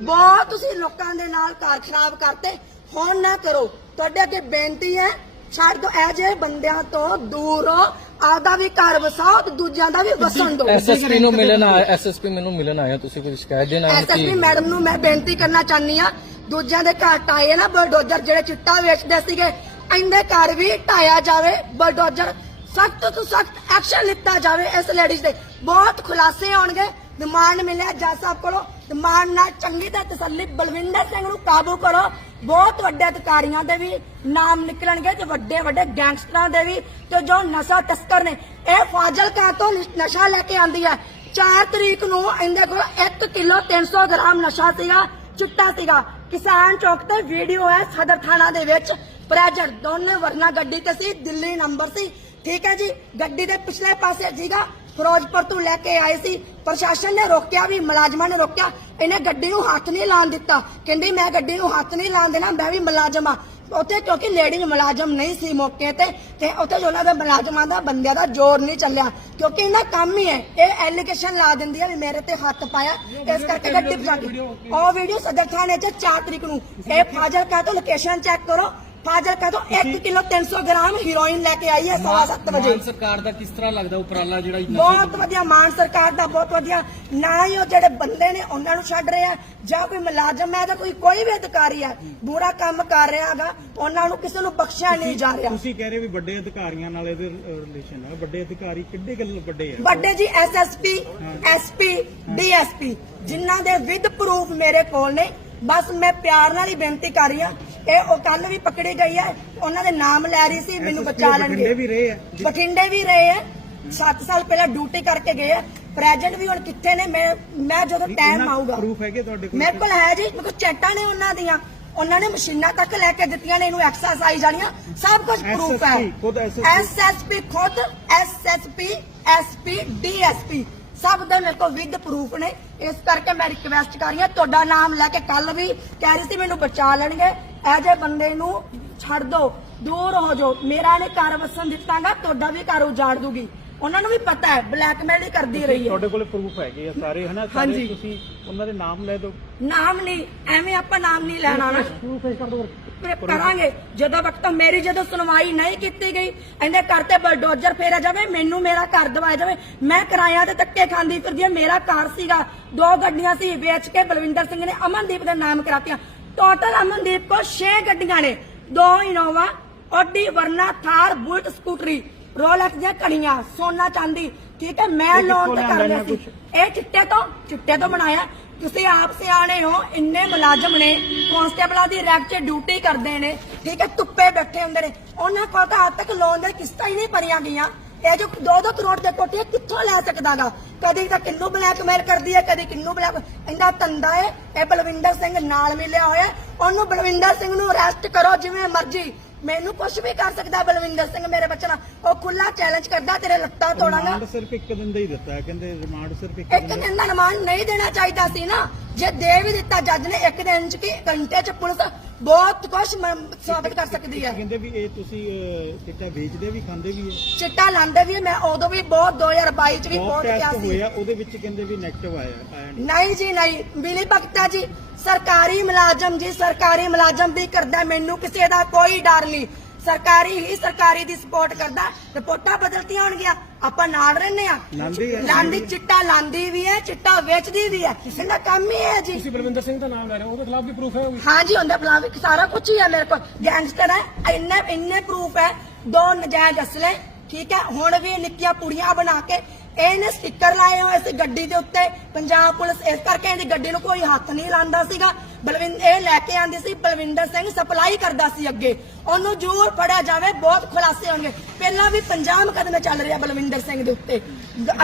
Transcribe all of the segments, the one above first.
ਬਹੁਤ ਤੁਸੀਂ ਲੋਕਾਂ ਦੇ ਨਾਲ ਘਰ ਖਰਾਬ ਕਰਤੇ ਹੁਣ ਨਾ ਕਰੋ। ਤੁਹਾਡੇ ਅੱਗੇ ਬੇਨਤੀ ਹੈ ਛੱਡ ਦੋ ਇਹ ਜਿਹੇ ਬੰਦਿਆਂ ਤੋਂ ਦੂਰ ਰਹੋ ਆਦਾ ਵੀ ਘਰ ਵਸਾਓ ਤੇ ਦੂਜਿਆਂ ਦਾ ਵੀ ਵਸਣ ਦਿਓ। ਐਸਐਸਪੀ ਨੂੰ ਮਿਲਣ ਆਇਆ ਐਸਐਸਪੀ ਮੈਨੂੰ ਮਿਲਣ ਆਇਆ ਤੁਸੀਂ ਕੋਈ ਸ਼ਿਕਾਇਤ ਦੇਣ ਹੋ ਐਸਐਸਪੀ ਮੈਡਮ ਨੂੰ ਮੈਂ ਬੇਨਤੀ ਕਰਨਾ ਚਾਹਨੀ ਆ ਦੂਜਿਆਂ ਦੇ ਘਰ ਟਾਏ ਨਾ ਬਲਡੋਜ਼ਰ ਜਿਹੜੇ ਚਿੱਟਾ ਵੇਚਦੇ ਸੀਗੇ ਇਹਦੇ ਘਰ ਵੀ ਢਾਇਆ ਜਾਵੇ ਬਲਡੋਜ਼ਰ ਸਖਤ ਤੋਂ ਸਖਤ ਐਕਸ਼ਨ ਲਿੱਤਾ ਜਾਵੇ ਇਸ ਲੇਡੀਜ਼ ਦੇ। ਬਹੁਤ ਖੁਲਾਸੇ ਆਉਣਗੇ ਰਿਮਾਂਡ ਮਿਲਿਆ ਜੱਜ ਸਾਹਿਬ ਕੋਲੋਂ। ਰਿਮਾਂਡ ਨਾਲ ਚੰਗੀ ਤਰ੍ਹਾਂ ਤਸੱਲੀ ਬਲਵਿੰਦਰ ਸਿੰਘ ਨੂੰ ਕਾਬੂ ਕਰੋ। ਬਹੁਤ ਵੱਡੇ ਅਧਿਕਾਰੀਆਂ ਦੇ ਵੀ ਨਾਮ ਨਿਕਲਣਗੇ ਤੇ ਵੱਡੇ ਵੱਡੇ ਗੈਂਗਸਟਰਾਂ ਦੇ ਵੀ ਤੇ ਜੋ ਨਸ਼ਾ ਤਸਕਰ ਨੇ, ਇਹ ਫਾਜ਼ਿਲਕਾ ਤੋਂ ਨਸ਼ਾ ਲੈ ਕੇ ਆਂਦੀ ਹੈ। 4 ਤਰੀਕ ਨੂੰ ਇਹਦੇ ਕੋਲ 1 ਕਿਲੋ 300 ਗ੍ਰਾਮ ਨਸ਼ਾ ਸੀਗਾ, ਚੁੱਟਾ ਸੀਗਾ। ਕਿਸਾਨ ਚੌਕ ਤੇ ਵੀਡੀਓ ਹੈ ਸਦਰ ਥਾਣਾ ਦੇ ਵਿੱਚ। ਪ੍ਰੈਜਰ ਦੋਨੇ ਵਰਨਾ ਗੱਡੀ ਤੇ ਸੀ, ਦਿੱਲੀ ਨੰਬਰ ਸੀ। ਠੀਕ ਹੈ ਜੀ, ਗੱਡੀ ਦੇ ਪਿਛਲੇ ਪਾਸੇ ਸੀਗਾ। ਫਿਰੋਜ਼ਪੁਰ ਤੋਂ ਲੈ ਕੇ ਆਏ ਸੀ। ਪ੍ਰਸ਼ਾਸਨ ਨੇ ਰੋਕਿਆ ਵੀ, ਮੁਲਾਜ਼ਮਾਂ ਨੇ ਰੋਕਿਆ। ਇਹਨੇ ਗੱਡੀ ਨੂੰ ਹੱਥ ਨਹੀਂ ਲਾਉਣ ਦਿੱਤਾ। ਕਹਿੰਦੀ, ਮੈਂ ਗੱਡੀ ਨੂੰ ਹੱਥ ਨਹੀਂ ਲਾਉਣ ਦੇਣਾ, ਮੈਂ ਵੀ ਮੁਲਾਜ਼ਮ ਆ। ਉੱਥੇ ਕਿਉਂਕਿ ਲੇਡੀ ਮੁਲਾਜ਼ਮ ਨਹੀਂ ਸੀ ਮੌਕੇ ਤੇ ਤੇ ਉੱਥੇ ਉਹਨਾਂ ਦੇ ਮੁਲਾਜ਼ਮਾਂ ਦਾ, ਬੰਦਿਆਂ ਦਾ ਜ਼ੋਰ ਨਹੀਂ ਚੱਲਿਆ। ਕਿਉਂਕਿ ਇਹਨਾਂ ਕੰਮ ਹੀ ਹੈ। ਇਹ ਐਲੀਗੇਸ਼ਨ ਲਾ ਦਿੰਦੀ ਹੈ ਵੀ ਮੇਰੇ ਤੇ ਹੱਥ ਪਾਇਆ। ਇਸ ਕਰਕੇ ਗੱਡੀ ਪਛਾ ਉਹ ਵੀਡੀਓ ਸਦਰ ਥਾਣੇ 'ਚ 4 ਤਰੀਕ ਨੂੰ। ਇਹ ਫਾਜ਼ਿਲਕਾ ਤੋਂ ਲੋਕੇਸ਼ਨ ਚੈੱਕ ਕਰੋ। ਫਾਜ਼ਿਲਕਾ ਤੋਂ 1 ਕਿਲੋ 300 ਗ੍ਰਾਮ ਹੀਰੋਇਨ ਲੈ ਕੇ ਆਈ ਹੈ ਸਵਾ ਸੱਤ ਵਜੇ। ਮਾਨ ਸਰਕਾਰ ਦਾ ਕਿਸ ਤਰ੍ਹਾਂ ਲੱਗਦਾ ਉਪਰਾਲਾ ਜਿਹੜਾ ਨਸ਼ੇ ਬਹੁਤ ਵਧੀਆ ਮਾਨ ਸਰਕਾਰ ਦਾ ਬਹੁਤ ਵਧੀਆ। ਨਾ ਹੀ ਉਹ ਜਿਹੜੇ ਬੰਦੇ ਨੇ ਉਹਨਾਂ ਨੂੰ ਛੱਡ ਰਹੇ ਜਾਂ ਕੋਈ ਮੁਲਾਜ਼ਮ ਹੈ ਜਾਂ ਕੋਈ ਕੋਈ ਵੀ ਅਧਿਕਾਰੀ ਹੈ ਬੁਰਾ ਕੰਮ ਕਰ ਰਿਹਾ ਹੈਗਾ ਉਹਨਾਂ ਨੂੰ ਕਿਸੇ ਨੂੰ ਬਖਸ਼ਿਆ ਨਹੀਂ ਜਾ ਰਿਹਾ। ਤੁਸੀਂ ਕਹਿ ਰਹੇ ਵੀ ਵੱਡੇ ਅਧਿਕਾਰੀਆਂ ਨਾਲ ਇਹਦੇ ਰਿਲੇਸ਼ਨ ਹੈ ਵੱਡੇ ਅਧਿਕਾਰੀ ਕਿੱਡੇ ਗੱਲ ਵੱਡੇ ਆ? ਵੱਡੇ ਜੀ ਐਸਐਸਪੀ ਐਸਪੀ ਡੀਐਸਪੀ ਜਿਨ੍ਹਾਂ ਦੇ ਵਿਦ ਪ੍ਰੂਫ ਮੇਰੇ ਕੋਲ ਨੇ। ਬਸ ਮੈਂ ਪਿਆਰ ਨਾਲ ਹੀ ਬੇਨਤੀ ਕਰ ਰਹੀ ਹਾਂ ਇਹ ਉਹ ਕੱਲ ਵੀ ਪਕੜੀ ਗਈ ਹੈ ਉਹਨਾਂ ਦੇ ਨਾਮ ਲੈ ਰਹੀ ਸੀ ਮੈਨੂੰ ਬਚਾ ਲੈਣਗੇ। ਵੀ ਰਹੇ ਆ ਬਠਿੰਡੇ ਵੀ ਰਹੇ ਆ। 7 ਸਾਲ ਪਹਿਲਾਂ ਡਿਊਟੀ ਕਰਕੇ ਗਏ ਆ। ਪ੍ਰੈਜ਼ੈਂਟ ਵੀ ਹੁਣ ਕਿੱਥੇ ਨੇ ਮੈਂ ਮੈਂ ਜਦੋਂ ਟਾਈਮ ਆਊਗਾ। ਪ੍ਰੂਫ ਹੈਗੇ ਤੁਹਾਡੇ ਕੋਲ ਮੇਰੇ ਕੋਲ ਹੈ ਜੀ ਮੇਰੇ ਕੋਲ ਚੈਟਾਂ ਨੇ ਉਹਨਾਂ ਦੀਆਂ। ਉਹਨਾਂ ਨੇ ਮਸ਼ੀਨਾਂ ਤੱਕ ਲੈ ਕੇ ਦਿੱਤੀਆਂ ਨੇ ਇਹਨੂੰ ਐਕਸਰਸਾਈਜ਼ ਵਾਲੀਆਂ। ਸਭ ਕੁਝ ਪ੍ਰੂਫ ਹੈ। ਐਸਐਸਪੀ ਖੁਦ ਐਸਐਸਪੀ ਐਸਪੀ ਡੀਐਸਪੀ ਸਭ ਦੇ ਮੇਰੇ ਕੋਲ ਵਿਦ ਪ੍ਰੂਫ ਨੇ। ਇਸ ਕਰਕੇ ਮੈਂ ਰਿਕਵੈਸਟ ਕਰ ਰਹੀ ਹਾਂ ਤੁਹਾਡਾ ਨਾਮ ਲੈ ਕੇ ਕੱਲ ਵੀ ਕਹਿ ਰਹੀ ਸੀ ਮੈਨੂੰ ਬਚਾ ਲੈਣਗੇ। ਇਹ ਜੇ ਬੰਦੇ ਨੂੰ ਛੱਡ ਦਿਓ ਦੂਰ ਹੋ ਜਾਓ। ਮੇਰਾ ਨੇ ਘਰ ਵਸਣ ਦਿੱਤਾਗਾ ਤੁਹਾਡਾ ਵੀ ਘਰ ਉਜਾੜ ਦੂਗੀ। ਉਹਨਾਂ ਨੂੰ ਵੀ ਪਤਾ ਹੈ ਬਲੈਕਮੇਲ ਹੀ ਕਰਦੀ ਰਹੀ ਹੈ। ਤੁਹਾਡੇ ਕੋਲ ਪ੍ਰੂਫ ਹੈਗੇ ਆ ਸਾਰੇ ਹਨਾ? ਹਾਂਜੀ। ਸਾਰੇ ਤੁਸੀਂ ਉਹਨਾਂ ਦੇ ਨਾਮ ਲੈ ਦਿਓ। ਨਾਮ ਨਹੀਂ ਐਵੇਂ ਆਪਾਂ ਨਾਮ ਨਹੀਂ ਲੈਣਾ ਨਾ। ਫਿਰ ਕਰਾਂਗੇ। ਜਦੋਂ ਵਕਤ ਮੇਰੀ ਜਦੋਂ ਸੁਣਵਾਈ ਨਹੀਂ ਕੀਤੀ ਗਈ ਇਹਦੇ ਘਰ ਤੇ ਬਲਡੋਜ਼ਰ ਫੇਰਿਆ ਜਾਵੇ ਮੈਨੂੰ ਮੇਰਾ ਘਰ ਦਵਾਇਆ ਜਾਵੇ। ਮੈਂ ਕਿਰਾਇਆ ਤੇ ਧੱਕੇ ਖਾਂਦੀ ਫਿਰਦੀ ਹਾਂ ਮੇਰਾ ਘਰ ਸੀਗਾ। ਦੋ ਗੱਡੀਆਂ ਸੀ ਵੇਚ ਕੇ ਬਲਵਿੰਦਰ ਸਿੰਘ ਨੇ ਅਮਨਦੀਪ ਦਾ ਨਾਮ ਕਰਾਤੀਆਂ। ਟੋਟਲ ਅਮਨਦੀਪ ਕੋਲ 6 ਗੱਡੀਆਂ ਨੇ। ਦੋ Innova Audi Verna Thar Bullet Scooty Rolex ਦੀਆਂ ਕੜੀਆਂ ਸੋਨਾ ਚਾਂਦੀ। ਠੀਕ ਹੈ ਮੈਂ ਲੋਨ ਤੇ ਕਰ ਲਿਆ ਸੀ। ਇਹ ਚਿੱਟੇ ਤੋਂ ਚਿੱਟੇ ਤੋਂ ਬਣਾਇਆ। ਤੁਸੀਂ ਆਪ ਸਿਆਣੇ ਹੋ ਇੰਨੇ ਮੁਲਾਜ਼ਮ ਨੇ। ਕਾਂਸਟੇਬਲਾਂ ਦੀ ਰੈਕ 'ਚ ਡਿਊਟੀ ਕਰਦੇ ਨੇ। ਠੀਕ ਹੈ ਧੁੱਪੇ ਬੈਠੇ ਹੁੰਦੇ ਨੇ। ਉਹਨਾਂ ਕੋਲ ਤਾਂ ਅੱਜ ਤੱਕ ਲੋਨ ਦੇ ਕਿਸ਼ਤਾਂ ਹੀ ਨਹੀਂ ਭਰੀਆਂ ਗਈਆਂ। ਇਹ ਜੋ 2-2 ਕਰੋੜ ਦੇ ਕੋਠੇ ਕਿੱਥੋਂ ਲੈ ਸਕਦਾਗਾ? ਕਦੀ ਤਾਂ ਕਿੰਨੂੰ ਬਲੈਕਮੇਲ ਕਰਦੀ ਹੈ, ਕਦੀ ਕਿੰਨੂੰ ਬਲੈਕ ਇਹਦਾ ਤੰਦਾ ਹੈ। ਇਹ ਬਲਵਿੰਦਰ ਸਿੰਘ ਨਾਲ ਮਿਲਿਆ ਹੋਇਆ ਉਹਨੂੰ ਬਲਵਿੰਦਰ ਸਿੰਘ ਨੂੰ ਅਰੈਸਟ ਕਰੋ ਜਿਵੇਂ ਮਰਜ਼ੀ। ਮੈਨੂੰ ਕੁਝ ਵੀ ਕਰ ਸਕਦਾ ਬਲਵਿੰਦਰ ਸਿੰਘ ਮੇਰੇ ਬੱਚੇ ਨਾਲ। ਉਹ ਖੁੱਲਾ ਚੈਲੰਜ ਕਰਦਾ ਤੇਰੇ ਲੱਤਾਂ ਤੋੜਾਂਗਾ। ਰਿਮਾਂਡ ਸਿਰਫ ਇੱਕ ਦਿਨ ਦਾ ਹੀ ਦਿੱਤਾ ਹੈ। ਕਹਿੰਦੇ ਰਿਮਾਂਡ ਸਿਰਫ ਇੱਕ ਇੱਕ ਦਿਨ ਦਾ। ਦਿਨ ਦਾ ਰਿਮਾਂਡ ਨਹੀਂ ਦੇਣਾ ਚਾਹੀਦਾ ਸੀ ਨਾ। ਜੇ ਦੇ ਵੀ ਦਿੱਤਾ ਜੱਜ ਨੇ ਇੱਕ ਦਿਨ ਚ ਕਿ ਘੰਟੇ ਚ ਪੁਲਿਸ ਬਹੁਤ ਕੁਝ ਸਾਬਤ ਕਰ ਸਕਦੀ ਹੈ। ਕਹਿੰਦੇ ਵੀ ਇਹ ਤੁਸੀਂ ਅਹ, ਚਿੱਟਾ ਵੇਚਦੇ ਵੀ ਖਾਂਦੇ ਵੀ ਹੈ। ਚਿੱਟਾ ਲਾਂਦੇ ਵੀ ਮੈਂ ਉਦੋਂ ਵੀ ਬਹੁਤ 2022 ਚ ਵੀ ਬਹੁਤ ਟੈਸਟ ਸੀ। ਹੋਇਆ ਉਹਦੇ ਵਿੱਚ ਕਹਿੰਦੇ ਵੀ ਨੈਗੇਟਿਵ ਆਇਆ ਆਇਆ ਨਹੀਂ। ਨਹੀਂ ਜੀ ਨਹੀਂ। ਬਿਲੀ ਭਗਤਾ ਜੀ। ਸਰਕਾਰੀ ਮੁਲਾਜ਼ਮ ਜੀ ਸਰਕਾਰੀ ਮੁਲਾਜ਼ਮ ਵੀ ਕਰਦਾ ਮੈਨੂੰ ਕਿਸੇ ਦਾ ਕੋਈ ਡਰ ਨਹੀਂ। ਸਰਕਾਰੀ ਹੀ ਸਰਕਾਰੀ ਦੀ ਸਪੋਰਟ ਕਰਦਾ ਰਿਪੋਰਟਾਂ ਬਦਲਤੀਆਂ ਹੋਣਗੀਆਂ ਆਪਾਂ ਨਾਲ ਰਹਿੰਦੇ ਆ ਲਾਂਦੀ ਹੈ। ਲਾਂਦੀ ਚਿੱਟਾ ਲਾਂਦੀ ਵੀ ਹੈ ਚਿੱਟਾ ਵੇਚਦੀ ਵੀ ਹੈ। ਇਹਦਾ ਕੰਮ ਹੀ ਹੈ ਜੀ। ਤੁਸੀਂ ਬਲਵਿੰਦਰ ਸਿੰਘ ਦਾ ਨਾਮ ਲੈ ਰਹੇ ਹੋ ਉਹਦੇ ਖਿਲਾਫ ਵੀ ਪ੍ਰੂਫ ਹੈ ਉਹ ਵੀ? ਹਾਂਜੀ ਹੁੰਦਾ ਪਲਾਵੀ ਸਾਰਾ ਕੁਝ ਹੀ ਹੈ ਮੇਰੇ ਕੋਲ। ਗੈਂਗਸਟਰ ਹੈ ਇੰਨੇ ਇੰਨੇ ਪ੍ਰੂਫ ਹੈ। ਦੋ ਨਜਾਇਜ਼ ਅਸਲੇ ਠੀਕ ਹੈ। ਹੁਣ ਵੀ ਨਿੱਕੀਆਂ ਪੁੜੀਆਂ ਬਣਾ ਕੇ ਇਹਨੇ ਸਟicker ਲਾਏ ਹੋਏ ਸੀ ਗੱਡੀ ਦੇ ਉੱਤੇ। ਪੰਜਾਬ ਪੁਲਿਸ ਇਸ ਕਰਕੇ ਇਹਦੀ ਗੱਡੀ ਨੂੰ ਕੋਈ ਹੱਥ ਨਹੀਂ ਲਾਉਂਦਾ ਸੀਗਾ। ਬਲਵਿੰਦਰ ਇਹ ਲੈ ਕੇ ਆਂਦੀ ਸੀ ਬਲਵਿੰਦਰ ਸਿੰਘ ਸਪਲਾਈ ਕਰਦਾ ਸੀ ਅੱਗੇ। ਉਹਨੂੰ ਜ਼ਰੂਰ ਫੜਿਆ ਜਾਵੇ ਬਹੁਤ ਖੁਲਾਸੇ ਹੋਣਗੇ। ਪਹਿਲਾਂ ਵੀ 50 ਮੁਕੱਦਮੇ ਚੱਲ ਰਹੇ ਬਲਵਿੰਦਰ ਸਿੰਘ ਦੇ ਉੱਤੇ।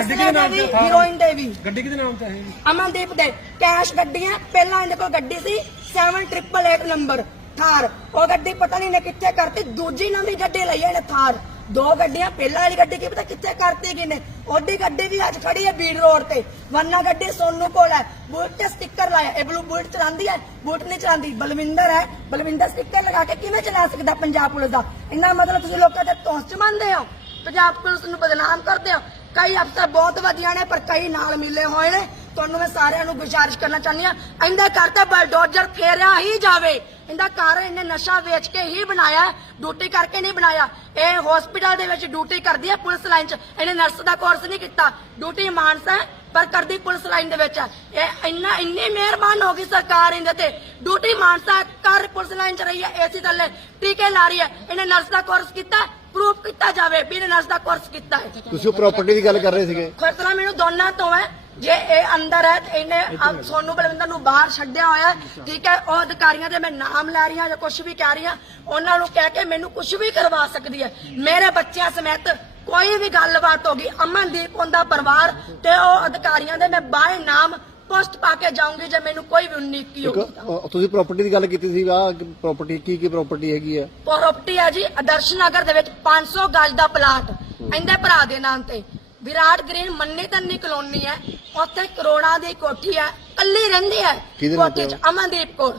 ਅਸਲੇ ਦੇ ਵੀ ਹੀਰੋਇਨ ਦੇ ਵੀ। ਗੱਡੀ ਕਿਹਦੇ ਨਾਮ ਤੇ ਹੈ? ਅਮਨਦੀਪ ਦੇ। ਕੈਸ਼ ਗੱਡੀਆਂ ਪਹਿਲਾਂ ਇਹਦੇ ਕੋਲ ਗੱਡੀ ਸੀ 7888 ਨੰਬਰ ਥਾਰ। ਉਹ ਗੱਡੀ ਪਤਾ ਨਹੀਂ ਨੇ ਕਿੱਥੇ ਕਰਤੀ ਦੂਜੀ ਨਵੀਂ ਗੱਡੀ ਲਈ ਇਹਨੇ ਥਾਰ। ਦੋ ਗੱਡੀਆਂ, ਪਹਿਲਾਂ ਵਾਲੀ ਗੱਡੀ ਕੀ ਪਤਾ ਕਿੱਥੇ ਕਰਤੀ ਗਈ ਉਹਦੀ ਗੱਡੀ ਵੀ ਅੱਜ ਖੜੀ ਹੈ ਬੀੜ ਰੋਡ ਤੇ। ਵਰਨਾ ਗੱਡੀ ਸੋਨੂ ਕੋਲ ਹੈ। ਬੁਲਟ ਤੇ ਸਟicker ਲਾਇਆ। ਇਹ ਬਲੂ ਬੁਲਟ ਚਲਾਉਂਦੀ ਹੈ? ਬੁਲਟ ਨਹੀਂ ਚਲਾਉਂਦੀ। ਬਲਵਿੰਦਰ ਹੈ। ਬਲਵਿੰਦਰ ਸਟicker ਲਗਾ ਕੇ ਕਿਵੇਂ ਚਲਾ ਸਕਦਾ ਪੰਜਾਬ ਪੁਲਿਸ ਦਾ? ਇੰਨਾ ਮਤਲਬ ਤੁਸੀਂ ਲੋਕਾਂ ਦੇ ਤੋਸ ਮੰਨਦੇ ਹੋ? ਪੰਜਾਬ ਪੁਲਿਸ ਨੂੰ ਬਦਨਾਮ ਕਰਦੇ ਹੋ? ਕਈ ਅਫਸਰ ਬਹੁਤ ਵਧੀਆ ਨੇ, ਪਰ ਕਈ ਨਾਲ ਮਿਲੇ ਹੋਏ ਨੇ। ਤੁਹਾਨੂੰ ਮੈਂ ਸਾਰਿਆਂ ਨੂੰ ਗੁਜ਼ਾਰਿਸ਼ ਕਰਨਾ ਚਾਹੁੰਦੀ ਆ ਇਹਦੇ ਘਰ ਤੇ ਬਲਡੋਜ਼ਰ ਫੇਰਿਆ ਹੀ ਜਾਵੇ। ਇਹਦਾ ਘਰ ਇਹਨੇ ਨਸ਼ਾ ਵੇਚ ਕੇ ਹੀ ਬਣਾਇਆ ਡਿਊਟੀ ਕਰਕੇ ਨਹੀਂ ਬਣਾਇਆ। ਇਹ ਹਸਪੀਟਲ ਦੇ ਵਿੱਚ ਡਿਊਟੀ ਕਰਦੀ ਹੈ ਪੁਲਿਸ ਲਾਈਨ 'ਚ। ਇਹਨੇ ਨਰਸ ਦਾ ਕੋਰਸ ਨਹੀਂ ਕੀਤਾ। ਡਿਊਟੀ ਮਾਨਸਾ ਹੈ, ਪਰ ਕਰਦੀ ਪੁਲਿਸ ਲਾਈਨ ਦੇ ਵਿੱਚ। ਇਹ ਇੰਨਾ ਇੰਨੀ ਮਿਹਰਬਾਨ ਹੋ ਗਈ ਸਰਕਾਰ ਇਹਦੇ ਤੇ। ਡਿਊਟੀ ਮਾਨਸਾ ਕਰ ਪੁਲਿਸ ਲਾਈਨ 'ਚ ਰਹੀ ਹੈ ਏਸੀ ਥੱਲੇ ਟੀਕੇ ਲਾ ਰਹੀ ਹੈ। ਇਹਨੇ ਨਰਸ ਦਾ ਕੋਰਸ ਕੀਤਾ ਪ੍ਰੂਫ ਕੀਤਾ ਜਾਵੇ ਵੀ ਇਹਨੇ ਨਰਸ ਦਾ ਕੋਰਸ ਕੀਤਾ ਹੈ। ਤੁਸੀਂ ਪ੍ਰਾਪਰਟੀ ਦੀ ਗੱਲ ਕਰ ਰਹੇ ਸੀਗੇ। ਖਤਰਾ ਮੈਨੂੰ ਦੋਨਾਂ ਤੋਂ ਹੈ। ਜੇ ਇਹ ਅੰਦਰ ਹੈ ਤੇ ਇਹਨੇ ਸੋਨੂੰ ਬਲਵਿੰਦਰ ਨੂੰ ਬਾਹਰ ਛੱਡਿਆ ਹੋਇਆ ਹੈ, ਠੀਕ ਹੈ ਉਹ ਅਧਿਕਾਰੀਆਂ ਦੇ ਮੈਂ ਨਾਮ ਲੈ ਰਹੀ ਹਾਂ ਜਾਂ ਕੁਝ ਵੀ ਕਹਿ ਰਹੀ ਹਾਂ ਉਹਨਾਂ ਨੂੰ ਕਹਿ ਕੇ ਮੈਨੂੰ ਕੁਝ ਵੀ ਕਰਵਾ ਸਕਦੀ ਹੈ। ਮੇਰੇ ਬੱਚਿਆਂ ਸਮੇਤ ਕੋਈ ਵੀ ਗੱਲਬਾਤ ਹੋਗੀ ਅਮਨਦੀਪ ਉਹਦਾ ਪਰਿਵਾਰ ਤੇ ਉਹ ਅਧਿਕਾਰੀਆਂ ਦੇ ਮੈਂ ਬਾਏ ਨਾਮ ਪੋਸਟ ਪਾ ਕੇ ਜਾਊਂਗੀ ਜੇ ਮੈਨੂੰ ਕੋਈ ਵੀ ਉਨੀਕੀ ਇੱਕ ਤਾਂ। ਅ, ਤੁਸੀਂ ਪ੍ਰਾਪਰਟੀ ਦੀ ਗੱਲ ਕੀਤੀ ਸੀ ਆ ਪ੍ਰਾਪਰਟੀ ਕੀ ਕੀ ਪ੍ਰਾਪਰਟੀ ਹੈਗੀ ਹੈ? ਪ੍ਰਾਪਰਟੀ ਹੈ ਜੀ ਆਦਰਸ਼ ਨਗਰ ਦੇ ਵਿੱਚ 500 ਗਜ ਦਾ ਪਲਾਟ ਇਹਦੇ ਭਰਾ ਦੇ ਨਾਮ ਤੇ। ਵਿਰਾਟ ਗ੍ਰੀਨ ਮੰਨੀ ਤੰਨੀ ਕਲੋਨੀ ਹੈ ਉੱਥੇ ਕਰੋੜਾਂ ਦੀ ਕੋਠੀ ਹੈ ਕੱਲੀ ਰਹਿੰਦੀ ਹੈ। ਕਿਹਦੇ ਕੋਠੀ 'ਚ ਅਮਨਦੀਪ ਕੌਰ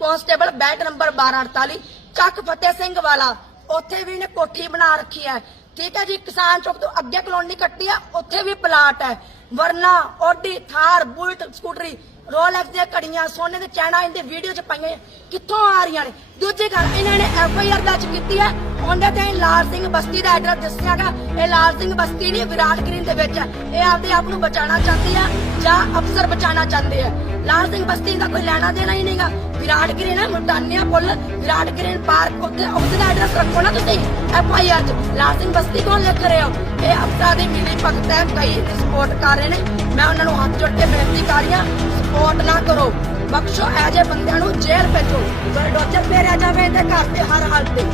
ਕਾਂਸਟੇਬਲ ਬੈਟ ਨੰਬਰ 1248 ਚੱਕ ਫਤਿਹ ਸਿੰਘ ਵਾਲਾ ਉੱਥੇ ਵੀ ਇਹਨੇ ਕੋਠੀ ਬਣਾ ਰੱਖੀ ਹੈ। ਠੀਕ ਹੈ ਜੀ, ਕਿਸਾਨ ਚੌਕ ਤੋਂ ਅੱਗੇ ਕਲੋਨੀ ਕੱਟੀ ਹੈ ਉੱਥੇ ਵੀ ਪਲਾਟ ਹੈ। Verna, Audi, Thar, Bullet, Scooty, Rolex ਦੀਆਂ ਘੜੀਆਂ, ਸੋਨੇ ਦੇ ਚੈਨਾ ਇਹਦੇ ਵੀਡੀਓ 'ਚ ਪਾਈਆਂ ਹੋਈਆਂ। ਕਿੱਥੋਂ ਆ ਰਹੀਆਂ ਨੇ? ਦੂਜੀ ਗੱਲ, ਇਹਨਾਂ ਨੇ ਐਫ ਆਈ ਆਰ ਦਰਜ ਕੀਤੀ ਹੈ। ਉਹਦੇ ਤੇ ਲਾਲ ਸਿੰਘ ਬਸਤੀ ਦਾ ਐਡਰੈਸ ਦੱਸਿਆਗਾ ਇਹ ਲਾਲ ਸਿੰਘ ਬਸਤੀ ਨਹੀਂ, ਵਿਰਾਟ ਗ੍ਰੀਨ ਦੇ ਵਿੱਚ ਹੈ। ਇਹ ਆਪਦੇ ਆਪ ਨੂੰ ਬਚਾਉਣਾ ਚਾਹੁੰਦੀ ਆ ਜਾਂ ਅਫਸਰ ਬਚਾਉਣਾ ਚਾਹੁੰਦੇ ਆ। ਲਾਲ ਸਿੰਘ ਬਸਤੀ ਦਾ ਕੋਈ ਲੈਣਾ ਦੇਣਾ ਹੀ ਨਹੀਂਗਾ। ਵਿਰਾਟ ਗ੍ਰੀਨ ਹੈ ਮੁਲਤਾਨੀਆ ਪੁੱਲ, ਵਿਰਾਟ ਗ੍ਰੀਨ ਪਾਰਕ ਉੱਤੇ ਉੱਥੇ ਦਾ ਐਡਰੈਸ ਰੱਖੋ ਨਾ ਤੁਸੀਂ ਐਫ ਆਈ ਆਰ 'ਚ। ਲਾਲ ਸਿੰਘ ਬਸਤੀ ਕੋਲ ਲਿਖ ਰਹੇ? ਹੋ ਇਹ ਅਫਸਰਾਂ ਦੀ ਮਿਲੀ ਭਗਤ ਹੈ, ਕਈ ਸਪੋਰਟ ਕਰ ਰਹੇ ਨੇ। ਮੈਂ ਉਹਨਾਂ ਨੂੰ ਹੱਥ ਜੋੜ ਕੇ ਬੇਨਤੀ ਕਰ ਰਹੀ ਹਾਂ ਸਪੋਰਟ ਨਾ ਕਰੋ। ਬਖਸ਼ੋ ਐਜੇ ਬੰਦਿਆਂ ਨੂੰ ਜੇਲ੍ਹ ਭੇਜੋ। ਬਲਡੋਜ਼ਰ ਫੇਰਿਆ ਜਾਵੇ ਤੇ ਘਰ ਤੇ ਹਰ ਹਾਲ ਤੇ।